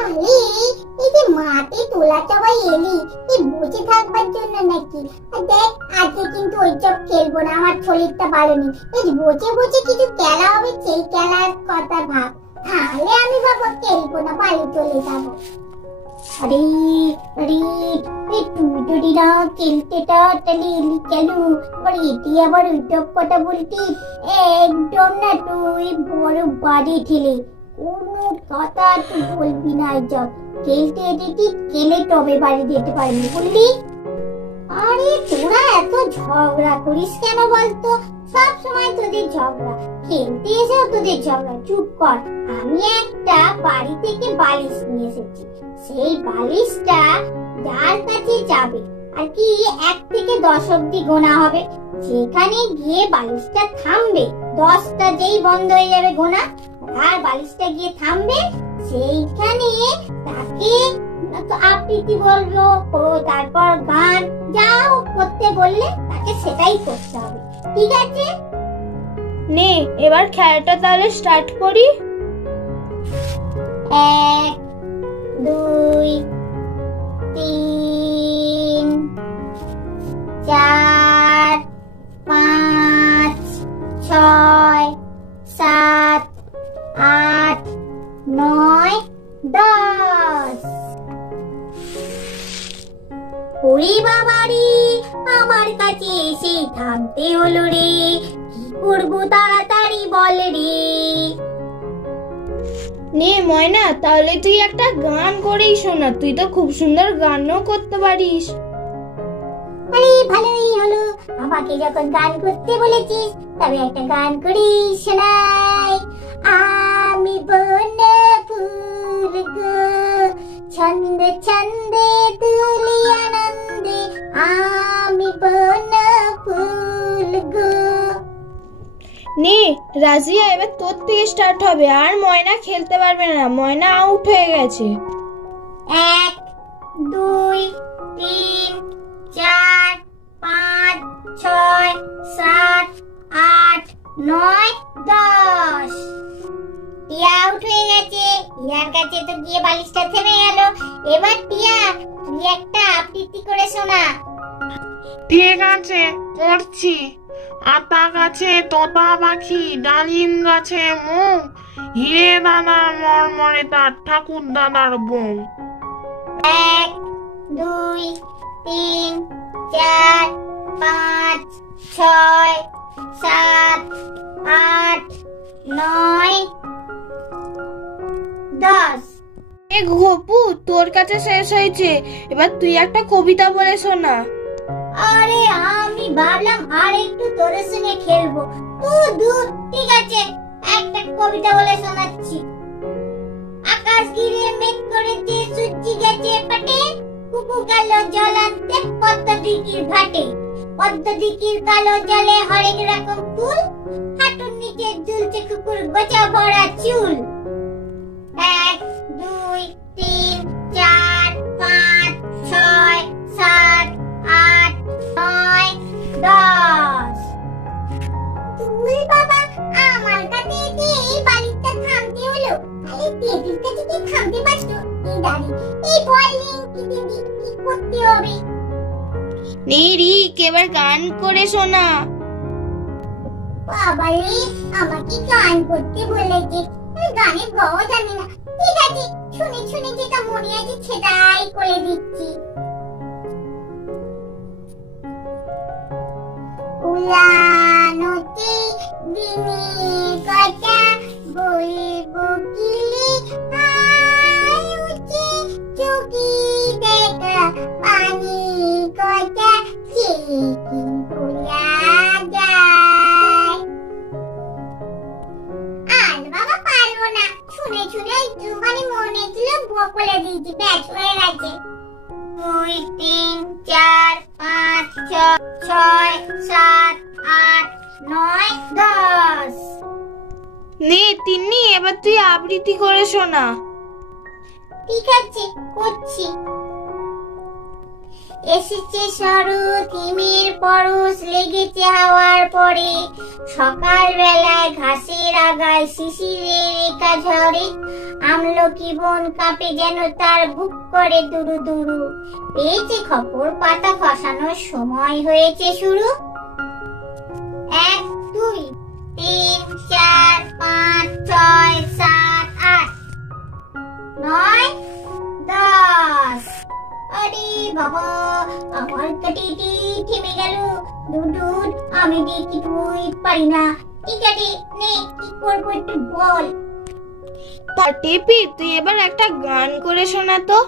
আরে এই যে মাটি তোলা সবাই এলি এই বসে থাকবার জন্য নাকি? দেখ আজকে কিন্তু ওইসব খেলবো না, আমার শরীরটা ভালো নেই। এই বসে বসে কিছু খেলা হবে, সেই খেলার কথা ভাব। তাহলে আমি বাবা খেলবো না, বাড়ি চলে যাবো। আরে আরে এই তুই যদি না খেলতেটা তাহলে এলি কেন? আবার এটি আবার ওইসব কথা বলতি? একদম না, তুই বড় বাড়ি ঠেলে কোনো কথা তুই বলবি না। সব খেলতে এটি খেলে তবে বাড়ি যেতে পারবি, বললি? আরে তোরা এত ঝগড়া করিস কেন বলতো? সব সময় তোদের ঝগড়া, খেলতে এসেও তোদের ঝগড়া। চুপ কর। আমি একটা বাড়ি থেকে বালিশ নিয়ে এসেছি, সেই বালিশটা যার কাছে যাবে আর কি 1 থেকে 10 অব্দি গোনা হবে, সেখানে গিয়ে বালিশটা থামবে। 10টা যেই বন্ধ হয়ে যাবে গোনা আর বালিশটা গিয়ে থামবে, সেইখানে তাকে আবৃত্তি বলবো, তারপর গান যাও করতে বললে তাকে সেটাই করতে হবে, ঠিক আছে? নে এবার খেলাটা তাহলে স্টার্ট করি। 1 2 3 4 5 6 7 8 9 10। ওরে বাবারে, আমার কাছে এসে থামতে হলো রে, কি করবো তাড়াতাড়ি বল রে। নে ময়না, তাহলে তুই একটা গান করেই শোনা, তুই তো খুব সুন্দর গানও করতে পারিস। আরে ভালোই হলো, আমাকে যখন গান করতে বলেছিস তবে একটা গান করেই শোনাই। আমি বন ফুল গো, ছন্দে ছন্দে তুলি আনন্দে, আমি বন ফুল গো। নে রাজিয়া, এবার তোর থেকে স্টার্ট হবে, আর ময়না খেলতে পারবে না, ময়না আউট হয়ে গেছে। 1 2 3 4 5 6 7 8 9 10। টিয়া আউট হয়ে গেছে। টিয়ার কাছে তো গিয়ে বালিশটা থেমে গেল। এবার টিয়া তুই একটা আবৃত্তি করে শোনা। ঠিক আছে, করছি। আতা গাছে তোতা পাখি, ডালিম গাছে মৌ, হিরে দানার মরমরে তার ঠাকুর দাদার বউ। 1 2 3 4 5 6 7 8 9 10। এ গোপু, তোর কাছে শেষ হয়েছে, এবার তুই একটা কবিতা বলে শোনা। আরে আমি ভাবলাম আর একটু তোর সঙ্গে খেলবো। দূর, ঠিক আছে, একটা কবিতা বলে শোনাচ্ছি। আকাশ ঘিরে মেঘ করেছে, সূর্যি গেছে পাটে, কুকু কালো জল আনতে পদ্ম দিঘির ঘাটে, পদ্ম দিঘির কালো জলে হরেক রকম ফুল, হাঁটুর নিচে ঝুলছে কুকুর গোছা ভরা চুল। 1 2 3 4 5 6 7 8 9 10। তুই বাবা আমার কাছে এই বালিশটা থামতে হলো, আরে টেবিল কাছে কি থামতে পারতো? এই দাঁড়ি, এই বলিং কি করতে হবে? নে রিক, এবার গান করে শোনা। বাবা রে, আমাকে গান করতে বলেছে, গানে গাওয়া জানি না। ঠিক আছে, শুনে শুনে যেটা মনে আছে সেটাই করে দিচ্ছি। উলানোতে দিনের কথা বলবো কিলে, আয় উঠে চোখে দেখা পানি কথা, সে কি ভোলা যায়? আর বাবা পারবো না, শুনে শুনে একটুখানি মনে ছিল বলে দিয়েছি, ব্যাস হয়ে গেছে। 2 3 4 5 6 7 8 9 10। নে তিন্নি, এবার তুই আবৃত্তি করে শোনা। ঠিক আছে, করছি। এসেছে শরৎ, হিমের পরশ লেগেছে হাওয়ার পরে, সকাল বেলায় ঘাসের আগায় শিশিরের রেখা ঝরে, আমলকি বন কাঁপে যেন তার বুক করে দুরু দুরু, পেয়েছে খবর পাতা খসানোর সময় হয়েছে শুরু। 1 2 3 4 5 6 7 8 9 10। আরে বাবা, আমার কাটিটি থেমে গেল। দুধ আমি দেখি তুই পারি না। ঠিক আছে, নে কি করবো একটু বল। তা টেপি, তুই এবার একটা গান করে শোনা তো।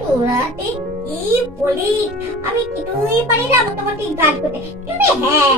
তোরাতে কি বলি, আমি কিছুই পারি না মোটামুটি গান করতে, কিন্তু হ্যাঁ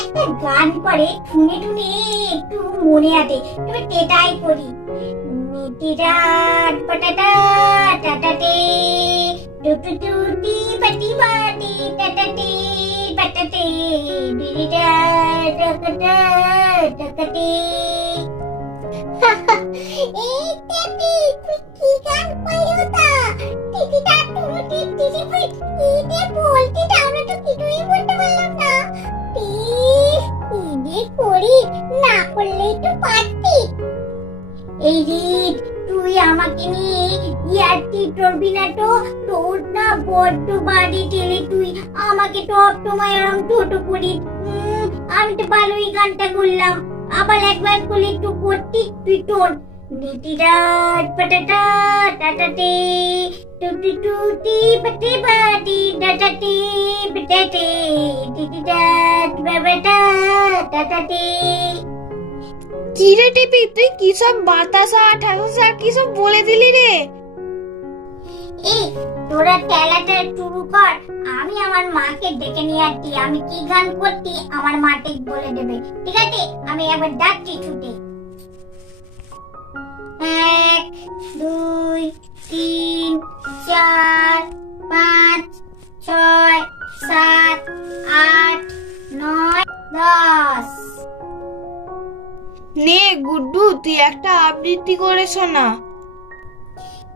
একটা গান করে শুনে শুনে একটু মনে আছে, তবে সেটাই করি। নিটিরাট পটাটা টাটাটে টুটু টুটি পাটি পাটি টাটাটে পাটাটে ডিরিটাট টাকাটা টাকাটে। এই টেপি, তুই কি গান পাইলো তা? টিটিটা টুটি টিটি ফুট কি দে বলতি, আমরা তো কিছুই বলতে পারলাম না। কি করি, না করলেই তো পারতি। এই রিট, তুই আমাকে নিয়ে ইয়ারটি করবি না তো? তোর না বড্ড বাড়ি টেলে তুই আমাকে টপ তোমায় আরাম ছোট করি। আমি তো ভালোই গানটা করলাম, আবার একবার করলে একটু করতি তুই তোর। নিটিরাট পটাটা টাটাটে টুটি টুটি পাটি পাটি টাটাটে পিটাটে টিটিরাট বাবাটা টাটাটে। কি রে টেপি, তুই কি সব বাতাসা ঠাকুসা কি সব বলে দিলি রে? এই তোরা খেলাটা শুরু কর, আমি আমার মাকে ডেকে নিয়ে আসছি। আমি কি গান করছি আমার মা ঠিক বলে দেবে, ঠিক আছে? আমি এবার ডাকছি ছুটে। 1 2 3 4 5 6 7 8 9 10। নে গুড্ডু, তুই একটা আবৃত্তি করে শোনা।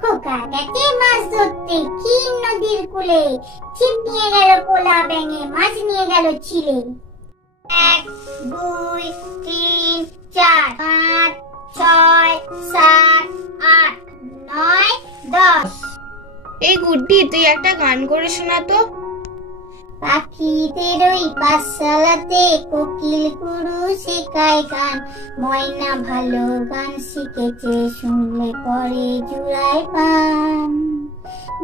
খোকা গেছে মাছ ধরতে ক্ষীণ নদীর কূলে, ছিপ নিয়ে গেল পোলা ব্যাঙে, মাছ নিয়ে গেল ছিলে। 1 2 3 4 5 6 7 8 9 10। এই গুড্ডি, তুই একটা গান করে শোনা তো। পাখিদের ওই পাঠশালাতে কোকিল গুরু শেখায় গান, ময়না ভালো গান শিখেছে, শুনলে পরে জুড়ায় পান।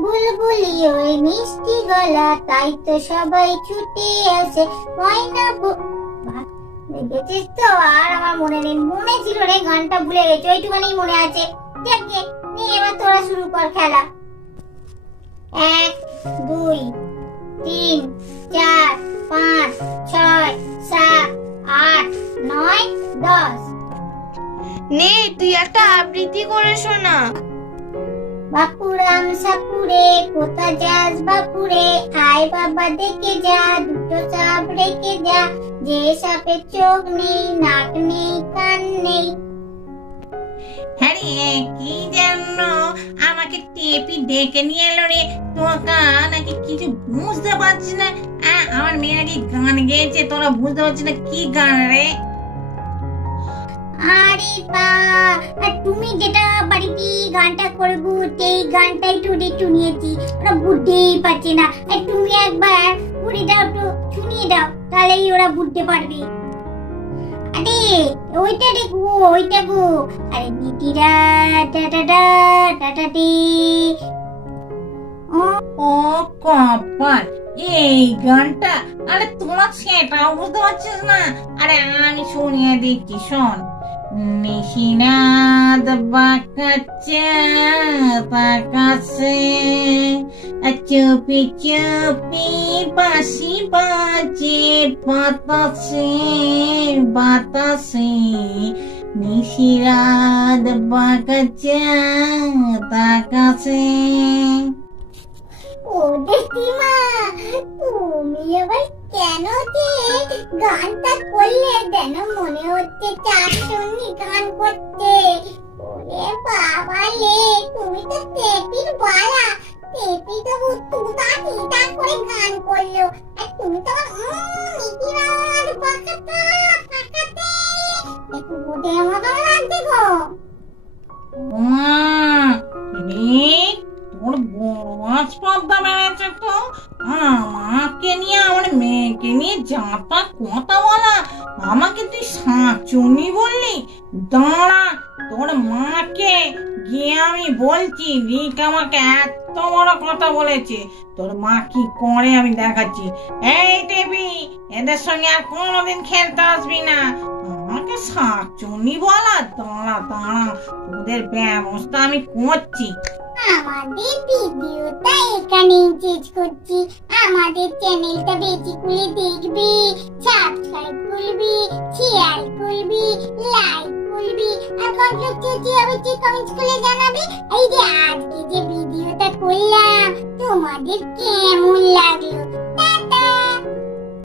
বুলবুলি ওই মিষ্টি গলা, তাই তো সবাই ছুটে আসে, ময়না দেখেছিস তো? আর আমার মনে নেই, মনে ছিল রে, গানটা ভুলে গেছি, ওইটুখানি মনে আছে। দেখে নে, এবার তোরা শুরু কর খেলা। 1 2 3 4 5 6 7 8 9 10। নে, তুই একটা আবৃত্তি করে শোনা। বাপুরাম সাপুরে কোথা যাস বাপুরে, আয় বাবা দেখে যা, দুটো চাপ রেখে যা, যে সাপের চোখ নেই নাক নেই কান নেই। হ্যাঁ রে, কি জানো আমাকে টেপি ডেকে নিয়ে এলো রে, তোকা নাকি কিছু বুঝতে পারছি না। আমার মেয়ে নাকি গান গেয়েছে, তোরা বুঝতে পারছিস না কি গান রে? আরে বাবা, তুমি যেটা বাড়িতে গানটা করবো সেই গানটাই টুডে শুনিয়েছি, ওরা বুঝতেই পারছে না। তুমি একবার করে দাও তো, শুনিয়ে দাও, তাহলেই ওরা বুঝতে পারবে। আরে ওইটা রে গো, ওইটা গো। আরে নিটিরা টাটাটা টাটাটি। ও কপাল, এই গানটা? আরে তোরা সেটাও বুঝতে পারছিস না? আরে আমি শুনিয়ে দিচ্ছি, শোন। নিশিনাদ বাঁকাচ্ছে তাকাছে, চুপি চুপি বাঁশি বাজে বাতাসে বাতাসে, নিশিরাদ বাঁকাচ্ছে তাকাছে। ও দেখিমা, তুমি আবার কেন যে গানটা করলে যেন মনে হচ্ছে চারজনই গান করছে। ওরে বাবা লে, তুমি তো টেপির বালা। টেপি তো তুতা তিতা করে গান করলো, আর তুমি তো ইতিরার পাকাতে পাকাতে একটু বোধে মতো লাগছে গো। মা রে, তোর বড় আসপর্দা বেড়েছে তো। আমাকে নিয়ে আমার মেয়েকে নিয়ে যাতা কথা বলা, আমাকে তুই শাঁচুনি বললি? দাঁড়া, তোর মাকে গিয়ে আমি বলছি রিক আমাকে এত বড় কথা বলেছে। তোর মা কি করে আমি দেখাচ্ছি। এই টেপি, এদের সঙ্গে আর কোনোদিন খেলতে আসবি না। আমাকে শাঁচুনি বলা? দাঁড়া দাঁড়া, তোদের ব্যবস্থা আমি করছি। আমাদের ভিডিওটা এখানেই শেষ করছি। আমাদের চ্যানেলটা বেশি করে দেখবি, সাবস্ক্রাইব করবি, শেয়ার করবি, লাইক করবি, আর কমেন্টস করে জানাবি এই যে আজকে যে ভিডিওটা করলাম তোমাদের কেমন